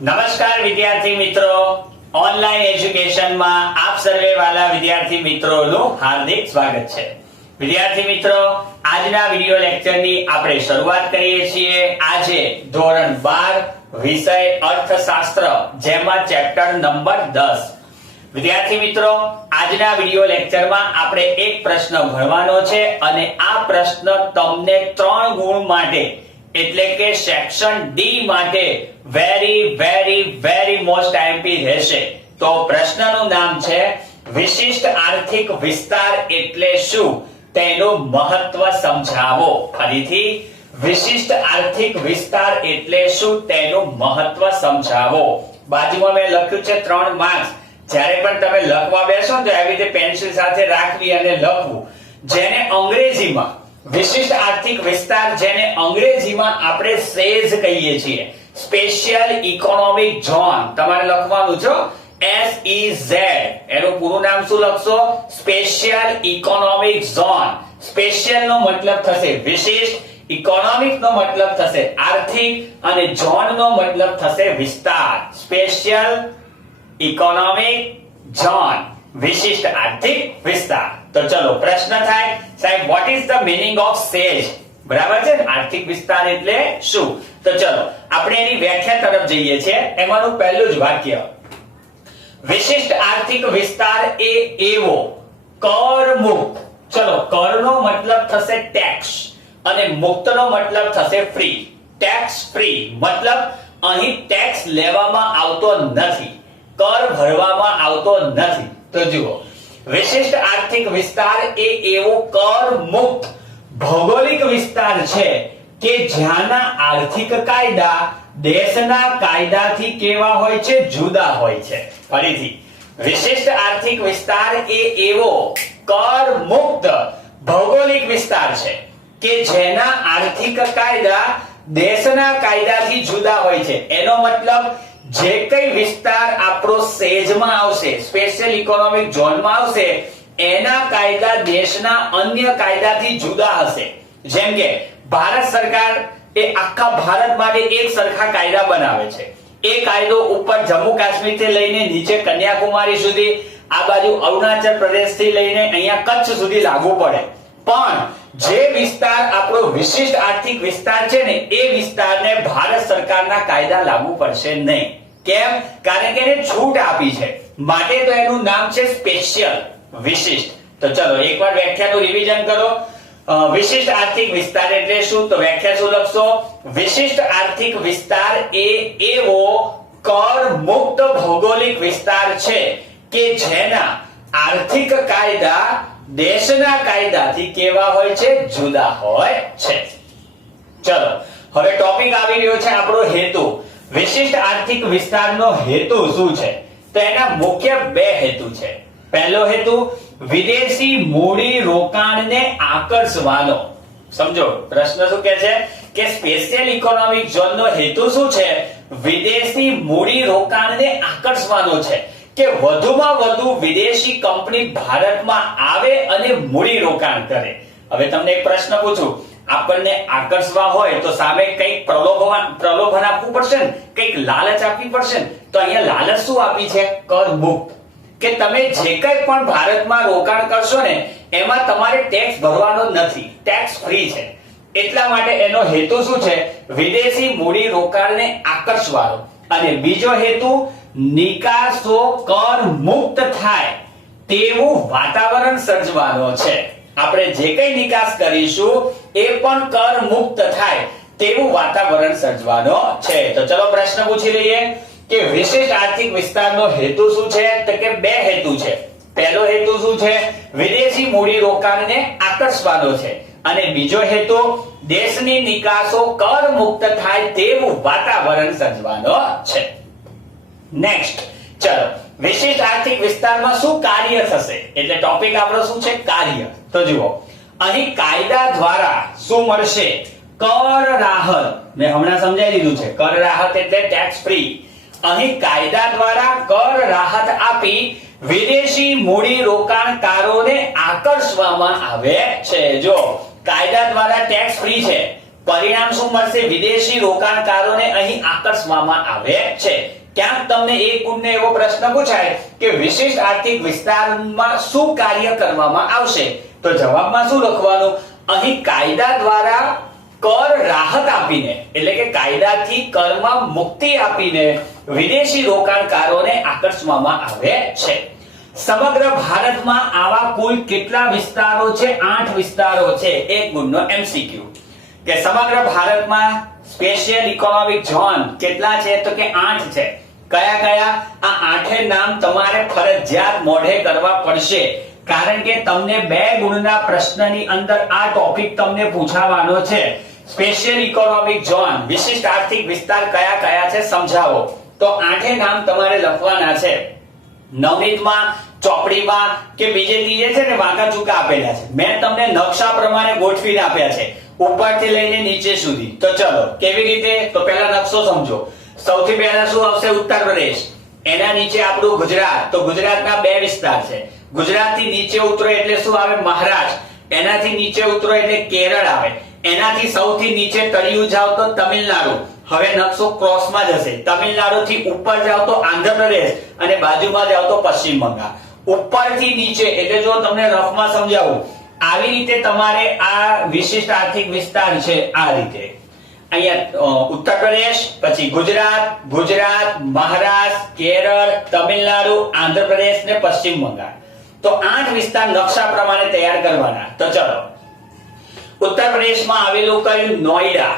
નમસ્કાર વિદ્યાર્થી મિત્રો, ઓનલાઈન એજ્યુકેશનમાં આપ સર્વે વાલા વિદ્યાર્થી મિત્રોનું હાર્દિક સ્વાગત છે. વિદ્યાર્થી મિત્રો, આજના વિડિયો લેક્ચરની આપણે શરૂઆત કરીએ છીએ. આજે ધોરણ 12 વિષય અર્થશાસ્ત્ર, જેમાં ચેપ્ટર નંબર 10. વિદ્યાર્થી મિત્રો, આજના વિડિયો લેક્ચરમાં આપણે એક પ્રશ્ન ભણવાનો છે અને આ પ્રશ્ન તમને 3 ગુણ માટે એટલે કે સેક્શન ડી માટે વેરી મોસ્ટ આઈએમપી રહેશે. તો પ્રશ્નનું નામ છે વિશિષ્ટ આર્થિક વિસ્તાર એટલે શું, તેનું મહત્વ સમજાવો. ફરીથી, વિશિષ્ટ આર્થિક વિસ્તાર એટલે શું, તેનું મહત્વ સમજાવો. બાજુમાં મેં લખ્યું છે 3 માર્ક્સ. જ્યારે પણ તમે લખવા બેસો તો આવી રીતે પેન્સિલ સાથે રાખવી અને લખવું. જેને અંગ્રેજીમાં વિશિષ્ટ આર્થિક વિસ્તાર, જેને અંગ્રેજીમાં આપણે સેઝ કહીએ છીએ, સ્પેશિયલ ઇકોનોમિક ઝોન, તમારે લખવાનું છે SEZ. એનું પૂરું નામ શું લખશો? Special economic zone. સ્પેશિયલ નો મતલબ થશે વિશિષ્ટ, ઇકોનોમિક નો મતલબ થશે આર્થિક અને ઝોન નો મતલબ થશે વિસ્તાર. સ્પેશિયલ ઇકોનોમિક ઝોન, વિશિષ્ટ આર્થિક વિસ્તાર. તો ચલો પ્રશ્ન થાય, સાહેબ what is the meaning of સેજ? બરાબર છે, આર્થિક વિસ્તાર એટલે શું? તો ચલો આપણે એની વ્યાખ્યા તરફ જઈએ છીએ. એમાંનું પહેલું જ વાક્ય, વિશિષ્ટ આર્થિક વિસ્તાર એ એવો કર મુક્ત. ચલો, કરનો મતલબ થશે ટેક્સ અને મુક્તનો મતલબ થશે ફ્રી. ટેક્સ ફ્રી મતલબ અહીં ટેક્સ લેવામાં આવતો નથી, કર ભરવામાં આવતો નથી. તો જુઓ, વિશિષ્ટ આર્થિક વિસ્તાર એ એવો કર મુક્ત ભૌગોલિક વિસ્તાર છે કે જ્યાંના આર્થિક કાયદા દેશના કાયદાથી કેવા હોય છે? જુદા હોય છે. ફરીથી, વિશિષ્ટ આર્થિક વિસ્તાર એ એવો કર મુક્ત ભૌગોલિક વિસ્તાર છે કે જેના આર્થિક કાયદા દેશના કાયદાથી જુદા હોય છે. એનો મતલબ જે કઈ વિસ્તાર આપણો સેજમાં આવશે, સ્પેશિયલ ઇકોનોમિક ઝોનમાં આવશે, એના કાયદા દેશના અન્ય કાયદાથી જુદા હશે. જેમ કે ભારત સરકાર એ આખા ભારત માટે એક સરખા કાયદા બનાવે છે. એ કાયદો ઉપર જમ્મુ કાશ્મીર થી લઈને નીચે કન્યાકુમારી સુધી, આ બાજુ અરુણાચલ પ્રદેશ થી લઈને અહીંયા કચ્છ સુધી લાગુ પડે. પણ જે વિસ્તાર આપણો વિશિષ્ટ આર્થિક વિસ્તાર છે ને, એ વિસ્તારને ભારત સરકારના કાયદા લાગુ પડશે નહીં. કેમ? કારણ કે એને છૂટ આપી છે, માટે તો એનું નામ છે સ્પેશિયલ, વિશિષ્ટ. તો ચલો એકવાર વ્યાખ્યાનું રિવિઝન કરો. વિશિષ્ટ આર્થિક વિસ્તાર એટલે શું? તો વ્યાખ્યા શું લખશો? વિશિષ્ટ આર્થિક વિસ્તાર એ એવો કર મુક્ત ભૌગોલિક વિસ્તાર છે કે જેના આર્થિક કાયદા દેશના કાયદાથી કેવા હોય છે? જુદા હોય છે. ચલો હવે ટોપિક આવી રહ્યો છે આપણો હેતુ. વિશિષ્ટ આર્થિક વિસ્તારનો હેતુ શું છે? તો એના મુખ્ય 2 હેતુ છે. પહેલો હેતુ વિદેશી મૂડી રોકાણને આકર્ષવાનો. સમજો પ્રશ્ન શું કહે છે કે સ્પેશિયલ ઇકોનોમિક ઝોનનો હેતુ શું છે? વિદેશી મૂડી રોકાણને આકર્ષવાનો છે કે વધુમાં વધુ વિદેશી કંપની ભારતમાં આવે અને મૂડી રોકાણ કરે. હવે તમને એક પ્રશ્ન પૂછું, આપણને આકર્ષવા હોય તો સામે કંઈક પ્રલોભન આપવું પડશે ને, કંઈક લાલચ આપવી પડશે ને. તો અહીંયા લાલચ શું આપી છે? કર મુક્ત, કે તમે જે કંઈ પણ ભારતમાં રોકાણ કરશો ને, એમાં તમારે ટેક્સ ભરવાનો નથી, ટેક્સ ફ્રી છે. એટલા માટે એનો હેતુ શું છે? વિદેશી મૂડી રોકાણને આકર્ષવાનો. અને બીજો હેતુ નિકાસો કર મુક્ત થાય તેવું વાતાવરણ સર્જવાનો છે. આપણે જે કઈ નિકાસ કરીશું એ પણ કર મુક્ત થાય તેવું વાતાવરણ સર્જવાનો છે. તો ચલો પ્રશ્ન પૂછી લઈએ કે વિશિષ્ટ આર્થિક વિસ્તારનો હેતુ શું છે? તો કે 2 હેતુ છે. પહેલો હેતુ શું છે? વિદેશી મૂડી રોકાણને આકર્ષવાનો છે. અને બીજો હેતુ દેશની નિકાસો કર મુક્ત થાય તેવું વાતાવરણ સર્જવાનો છે. નેક્સ્ટ, ચલો વિશિષ્ટ આર્થિક વિસ્તારમાં શું કાર્ય થશે? એટલે ટોપિક આપણો શું છે? કાર્ય. તો જુઓ, અહીં કાયદા દ્વારા શું મળશે? કર રાહત. મેં હમણાં સમજાવી દીધું છે, કર રાહત એટલે ટેક્સ ફ્રી. અહીં કાયદા દ્વારા કર રાહત આપી વિદેશી મૂડી રોકાણકારોને આકર્ષવામાં આવે છે. જો કાયદા દ્વારા ટેક્સ ફ્રી છે, પરિણામ શું મળશે? વિદેશી રોકાણકારોને અહીં આકર્ષવામાં આવે છે. ક્યાંક તમને એક ગુણને એવો પ્રશ્ન પૂછાય કે વિશિષ્ટ આર્થિક વિસ્તારમાં શું કાર્ય કરવામાં આવશે, તો જવાબમાં શું લખવાનું? અહીં કાયદા દ્વારા કર રાહત આપીને, એટલે કે કાયદાથી કરમાં મુક્તિ આપીને વિદેશી રોકાણકારોને આકર્ષવામાં આવે છે. સમગ્ર ભારતમાં આવા કુલ કેટલા વિસ્તારો છે? 8 વિસ્તારો છે. એક ગુણનો MCQ કે સમગ્ર ભારતમાં સ્પેશિયલ ઇકોનોમિક ઝોન કેટલા છે? તો કે 8 છે. કયા કયા? આ 8 નામ તમારે ફરજિયાત મોઢે કરવા પડશે, કારણ કે તમને 2 ગુણના પ્રશ્નની અંદર આ ટોપિક તમને પૂછાવાનો છે. સ્પેશિયલ ઇકોનોમિક ઝોન, વિશિષ્ટ આર્થિક વિસ્તાર કયા કયા છે સમજાવો. તો 8 નામ તમારે લખવાના છે. નવનીતમાં, ચોપડીમાં કે બીજે ત્રીજે છે ને વાંકા ચૂકા આપેલા છે. મેં તમને નકશા પ્રમાણે ગોઠવીને આપ્યા છે, ઉપરથી લઈને નીચે સુધી. તો ચલો કેવી રીતે? તો પહેલા નકશો સમજો. સૌથી પહેલા શું આવશે? ઉત્તર પ્રદેશ. એના નીચે આપણું ગુજરાત. તો ગુજરાતના 2 વિસ્તાર છે. ગુજરાતથી નીચે ઉતરો એટલે શું આવે? મહારાષ્ટ્ર. એનાથી નીચે ઉતરો એટલે કેરળ આવે. એનાથી સૌથી નીચે તળિયું જાવ તો તમિલનાડુ. હવે નકશો ક્રોસમાં જશે. તમિલનાડુ થી ઉપર જાવ તો આંધ્રપ્રદેશ અને બાજુમાં જાવ તો પશ્ચિમ બંગાળ. ઉપરથી નીચે એટલે જો તમને રફમાં સમજાવું, આવી રીતે તમારે આ વિશિષ્ટ આર્થિક વિસ્તાર છે. આ રીતે અહીંયા ઉત્તર પ્રદેશ, પછી ગુજરાત, મહારાષ્ટ્ર, કેરળ, તમિલનાડુ, આંધ્રપ્રદેશ ને પશ્ચિમ બંગાળ. તો 8 વિસ્તાર નકશા પ્રમાણે તૈયાર કરવાના. તો ચલો, ઉત્તર પ્રદેશમાં આવેલું કયું? નોઈડા.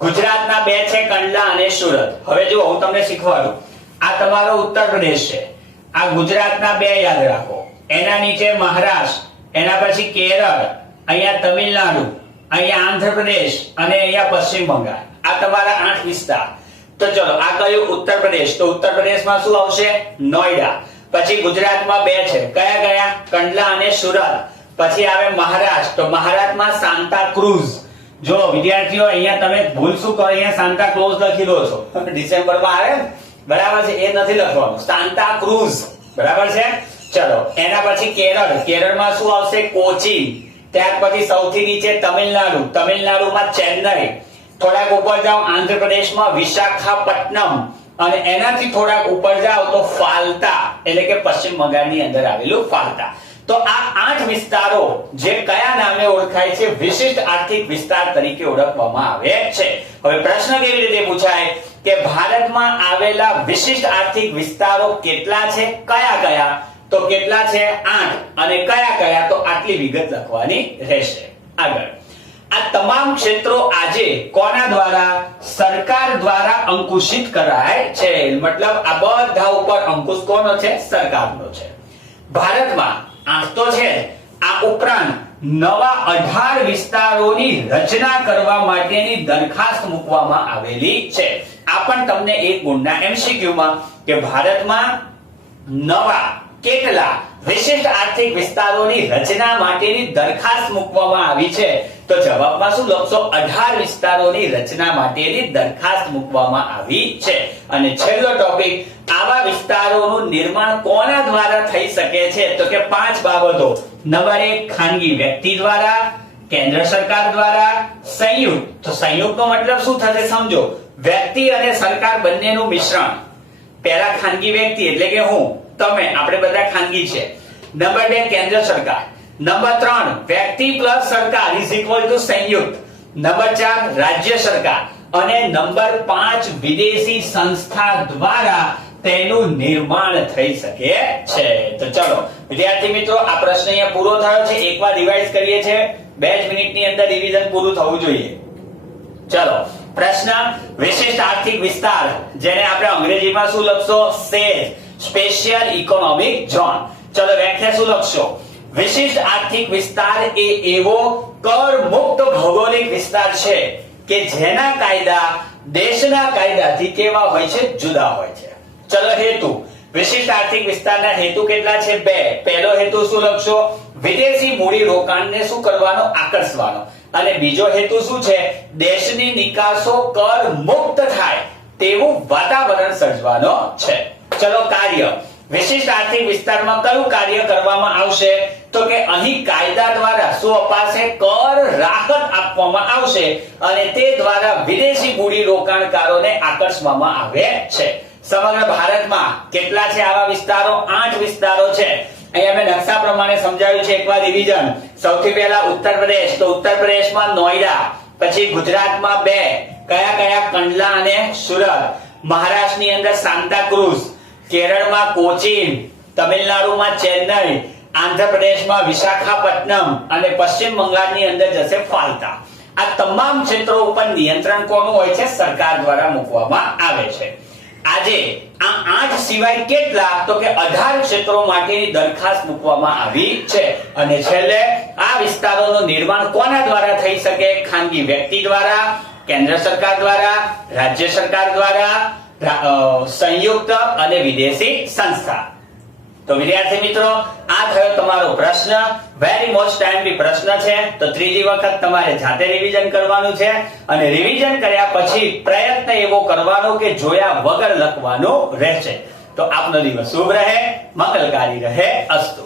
ગુજરાતના 2 છે, કંડલા અને સુરત. હવે જો હું તમને શીખવાડું, આ તમારો ઉત્તર પ્રદેશ છે, આ ગુજરાતના 2 યાદ રાખો. એના નીચે મહારાષ્ટ્ર, એના પછી કેરળ, અહીંયા તમિલનાડુ, અહીંયા આંધ્રપ્રદેશ અને અહીંયા પશ્ચિમ બંગાળ. આ તમારા 8 વિસ્તાર. તો ચલો, આ કયું? ઉત્તર પ્રદેશ. તો ઉત્તર પ્રદેશમાં શું આવશે? નોઈડા. પછી ગુજરાતમાં 2 છે, કયા કયા? કંડલા અને સુરત. પછી આવે મહારાષ્ટ્ર. તો મહારાષ્ટ્રમાં સાન્તા ક્રુઝ. જો વિદ્યાર્થીઓ, અહીંયા તમે ભૂલ શું કરો? અહીંયા સાન્તા ક્લોઝ લખી દો છો. ડિસેમ્બરમાં આવે ને, બરાબર છે? એ નથી લખવાનું, સાન્તા ક્રુઝ. બરાબર છે? ચલો, એના પછી કેરળ. કેરળમાં શું આવશે? કોચી. ત્યાર પછી સૌથી નીચે તમિલનાડુ. તમિલનાડુમાં ચેન્નઈ. થોડાક ઉપર જાઓ, આંધ્રપ્રદેશમાં વિશાખાપટ્ટનમ. અને એનાથી થોડાક ઉપર જાઓ તો ફાલ્તા, એટલે કે પશ્ચિમ બંગાળની અંદર આવેલું ફાલ્તા. તો આ 8 વિસ્તારો જે કયા નામે ઓળખાય છે? વિશિષ્ટ આર્થિક વિસ્તાર તરીકે ઓળખવામાં આવે છે. હવે પ્રશ્ન કેવી રીતે પૂછાય કે ભારતમાં આવેલા વિશિષ્ટ આર્થિક વિસ્તારો કેટલા છે? કયા કયા? તો કેટલા છે? 8. અને કયા કયા? તો આટલી વિગત લખવાની રહેશે. આગળ, આ તમામ ક્ષેત્રો આજે કોના દ્વારા? સરકાર દ્વારા અંકુશિત કરાય છે. મતલબ આ બધા ઉપર અંકુશ કોનો છે? સરકારનો છે. ભારતમાં 8 તો છે, આ ઉપરાંત નવા 18 વિસ્તારોની રચના કરવા માટેની દરખાસ્ત મૂકવામાં આવેલી છે. આ પણ તમને એક ગુણના MCQ માં કે ભારતમાં નવા કેટલા વિશિષ્ટ આર્થિક વિસ્તારોની રચના માટેની દરખાસ્ત મૂકવામાં આવી છે. તો જવાબમાં શું લખશો? 18 વિસ્તારોની રચના માટેની દરખાસ્ત મૂકવામાં આવી છે. અને છેલ્લો ટોપિક, આવા વિસ્તારોનું નિર્માણ કોના દ્વારા થઈ શકે છે? તો કે 5 બાબતો. નંબર 1, ખાનગી વ્યક્તિ દ્વારા, કેન્દ્ર સરકાર દ્વારા, સંયુક્ત. તો સંયુક્તનો મતલબ શું થશે સમજો? વ્યક્તિ અને સરકાર બંનેનું મિશ્રણ. પહેલા ખાનગી વ્યક્તિ એટલે કે હું, તમે, આપણે બધા ખાનગી છે. નંબર 2, કેન્દ્ર સરકાર. નંબર 3, વ્યક્તિ પ્લસ સરકાર ઇઝ ઇક્વલ ટુ સંયુક્ત. નંબર 4, રાજ્ય સરકાર. અને નંબર 5, વિદેશી સંસ્થા દ્વારા તેનું નિર્માણ થઈ શકે છે. તો ચલો વિદ્યાર્થી મિત્રો, આ પ્રશ્ન અહીંયા પૂરો થયો છે. એકવાર રિવાઇઝ કરીએ છીએ, 2 જ મિનિટની અંદર રિવિઝન પૂરું થવું જોઈએ. ચલો, પ્રશ્ન, વિશિષ્ટ આર્થિક વિસ્તાર, જેને આપણે અંગ્રેજીમાં શું લખશો? SEZ, special economic zone. ચલો, વ્યાખ્યા શું લખશો? વિશિષ્ટ આર્થિક વિસ્તાર એ એવો કર મુક્ત ભૌગોલિક વિસ્તાર છે કે જેના કાયદા દેશના કાયદાથી કેવા હોય છે? જુદા હોય છે. ચલો, હેતુ. વિશિષ્ટ આર્થિક વિસ્તારના હેતુ કેટલા છે? 2. પહેલો હેતુ શું લખશો? વિદેશી મૂડી રોકાણને શું કરવાનો? આકર્ષવાનો. અને બીજો હેતુ શું છે? દેશની નિકાસો કર મુક્ત થાય તેવું વાતાવરણ સર્જવાનો છે. ચલો, કાર્ય. વિશિષ્ટ આર્થિક વિસ્તારમાં કયું કાર્ય કરવામાં આવશે? તો કે અહીં કાયદા દ્વારા શું અપાશે? કર રાહત આપવામાં આવશે અને તે દ્વારા વિદેશી મૂડી રોકાણકારોને આકર્ષવામાં આવે છે. સમગ્ર ભારતમાં કેટલા છે આવા વિસ્તારો? 8 વિસ્તારો છે. અહીંયા મેં નકશા પ્રમાણે સમજાવ્યું છે. એકવાર રિવિઝન. સૌથી પહેલા ઉત્તર પ્રદેશ, તો ઉત્તર પ્રદેશમાં નોઈડા, પછી ગુજરાતમાં 2 કયા? કંડલા અને સુરત. મહારાષ્ટ્રની અંદર સાંતાક્રુઝ, કેરળમાં કોચીન, તમિલનાડુમાં ચેન્નઈ, આંધ્રપ્રદેશમાં વિશાખાપટ્ટનમ અને પશ્ચિમ બંગાળની અંદર જશે ફાલ્તા. આ તમામ ક્ષેત્રો ઉપર નિયંત્રણ કોનું હોય છે? સરકાર દ્વારા મૂકવામાં આવે છે. આજે આ 8 સિવાય કેટલા? તો કે 18 ક્ષેત્રો માટેની દરખાસ્ત મૂકવામાં આવી છે. અને છેલ્લે આ વિસ્તારોનું નિર્માણ કોના દ્વારા થઈ શકે? ખાનગી વ્યક્તિ દ્વારા, કેન્દ્ર સરકાર દ્વારા, રાજ્ય સરકાર દ્વારા, સંયુક્ત અને વિદેશી સંસ્થા. તો વિદ્યાર્થી મિત્રો, આ થયો તમારો પ્રશ્ન. વેરી મોસ્ટ ટાઈમલી પ્રશ્ન છે. તો ત્રીજી વખત તમારે જાતે રિવિઝન કરવાનું છે અને રિવિઝન કર્યા પછી પ્રયત્ન એવો કરવાનો કે જોયા વગર લખવાનું રહેશે. તો આપનો દિવસ શુભ રહે, મંગલકારી રહે. અસ્તુ.